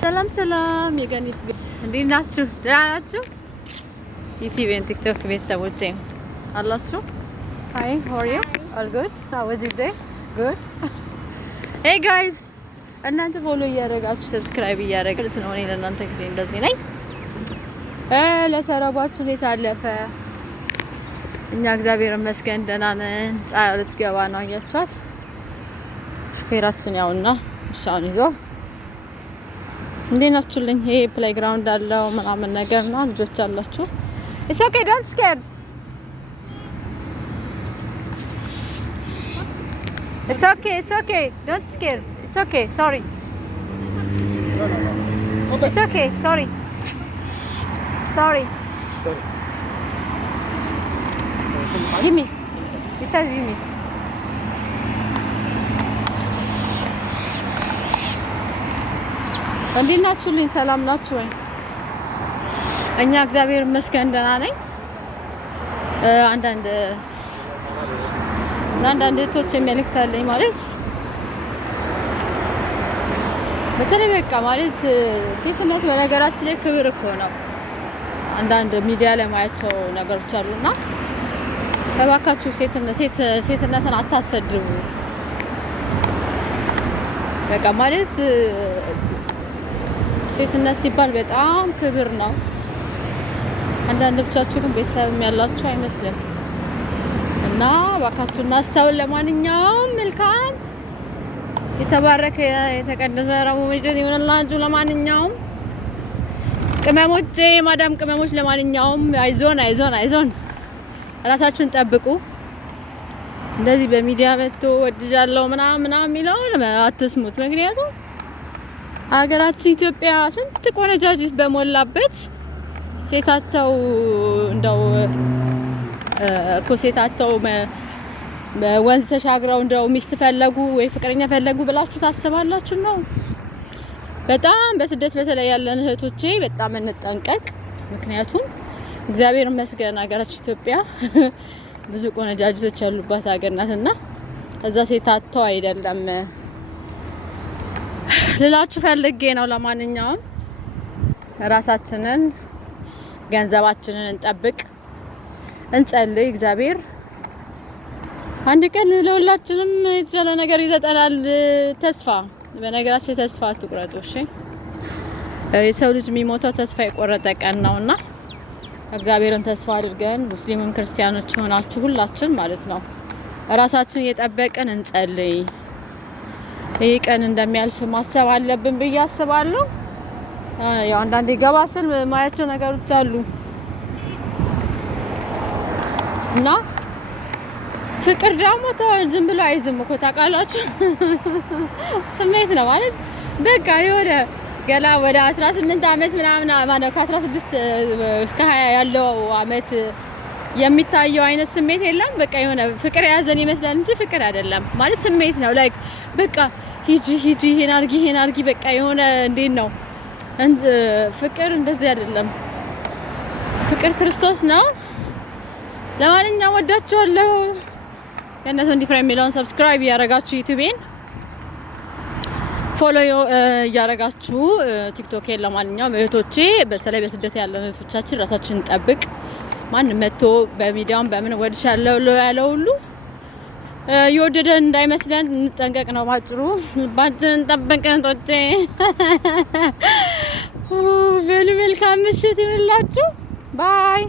ሰላም ሰላም የገኒት ቤት እንዴት ናችሁ? ደህና ናችሁ? ዩቲዩብ and TikTok ቤተሰቦቼ አላችሁ? Hi, how are you? All good? How was your day? Good? Hey guys! እናንተ ፎሎ እያደረጋችሁ ሰብስክራይብ እያደረጋችሁ ነው። እኔ ለእናንተ ጊዜ እንደዚህ ነኝ። ለተራባችሁ እንዴት አለፈ? እኛ እግዚአብሔር ይመስገን ደህና ነን። ፀሐይ ልትገባ ነው አያችኋት። ሹፌራችን ያውና እሻውን ይዞ እንዴት ናችሁልኝ? ይሄ ፕሌይግራውንድ አለው ምናምን ነገር ነው። ልጆች አላችሁ? It's okay, don't scare. It's okay, don't scare. It's okay, sorry. It's okay, sorry. Give me. He says give me. እንዴት ናችሁልኝ? ሰላም ናችሁ ወይ? እኛ እግዚአብሔር ይመስገን ደህና ነኝ። አንዳንድ እህቶች የሚልክታለኝ ማለት በተለይ በቃ ማለት ሴትነት በነገራችን ላይ ክብር እኮ ነው። አንዳንድ ሚዲያ ላይ ማያቸው ነገሮች አሉና እባካችሁ ሴትነትን አታሰድቡ። በቃ ማለት ሴትነት ሲባል በጣም ክብር ነው። አንዳንድ ብቻችሁ ግን ቤተሰብም ያላችሁ አይመስልም እና እባካችሁ እናስተውል። ለማንኛውም መልካም የተባረከ የተቀደሰ ረመዳን ይሁንላችሁ። ለማንኛውም ቅመሞቼ ማዳም ቅመሞች ለማንኛውም አይዞን ራሳችሁን ጠብቁ። እንደዚህ በሚዲያ መጥቶ ወድጃለሁ ምናምን የሚለውን አትስሙት። ምክንያቱም ሀገራችን ኢትዮጵያ ስንት ቆነጃጅት በሞላበት ሴታተው እንደው እኮ ሴታተው ወንዝ ተሻግረው እንደው ሚስት ፈለጉ ወይ ፍቅረኛ ፈለጉ ብላችሁ ታስባላችሁ ነው። በጣም በስደት በተለይ ያለን እህቶቼ በጣም እንጠንቀቅ። ምክንያቱም እግዚአብሔር ይመስገን ሀገራችን ኢትዮጵያ ብዙ ቆነጃጅቶች ያሉባት ሀገር ናትና እዛ ሴታተው አይደለም ልላችሁ ፈልጌ ነው። ለማንኛውም ራሳችንን ገንዘባችንን እንጠብቅ፣ እንጸልይ። እግዚአብሔር አንድ ቀን ለሁላችንም የተሻለ ነገር ይሰጠናል። ተስፋ በነገራችን ተስፋ አትቁረጡ እሺ። የሰው ልጅ የሚሞተው ተስፋ የቆረጠ ቀን ነውና እግዚአብሔርን ተስፋ አድርገን ሙስሊምም ክርስቲያኖች ሆናችሁ ሁላችን ማለት ነው ራሳችንን እየጠበቅን እንጸልይ። ይሄ ቀን እንደሚያልፍ ማሰብ አለብን ብዬ አስባለሁ። ያው አንዳንዴ ገባ ስል ማያቸው ነገሮች አሉ እና ፍቅር ደግሞ ዝም ብሎ አይዝም እኮ ታውቃላችሁ። ስሜት ነው ማለት በቃ የሆነ ገና ወደ 18 አመት ምናምን ማለት ከ16 እስከ 20 ያለው አመት የሚታየው አይነት ስሜት የለም። በቃ የሆነ ፍቅር ያዘን ይመስላል እንጂ ፍቅር አይደለም ማለት ስሜት ነው። ላይክ በቃ ሂጂ ይሄን አርጊ በቃ የሆነ እንዴት ነው ፍቅር እንደዚህ አይደለም። ፍቅር ክርስቶስ ነው። ለማንኛውም ወዳችኋለሁ። ገነት ወንዲፍራ የሚለውን ሰብስክራይብ ያደረጋችሁ ዩቲዩቤን ፎሎ ያደረጋችሁ ቲክቶኬን ለማንኛውም እህቶቼ በተለይ በስደት ያለን እህቶቻችን ራሳችንን እንጠብቅ። ማንም መጥቶ በሚዲያም በምን ወድሻለሁ ያለው ሁሉ የወደደን እንዳይመስለን እንጠንቀቅ ነው ባጭሩ። ልባችንን እንጠብቅ ቶቼ። በሉ መልካም ምሽት ይሁንላችሁ። ባይ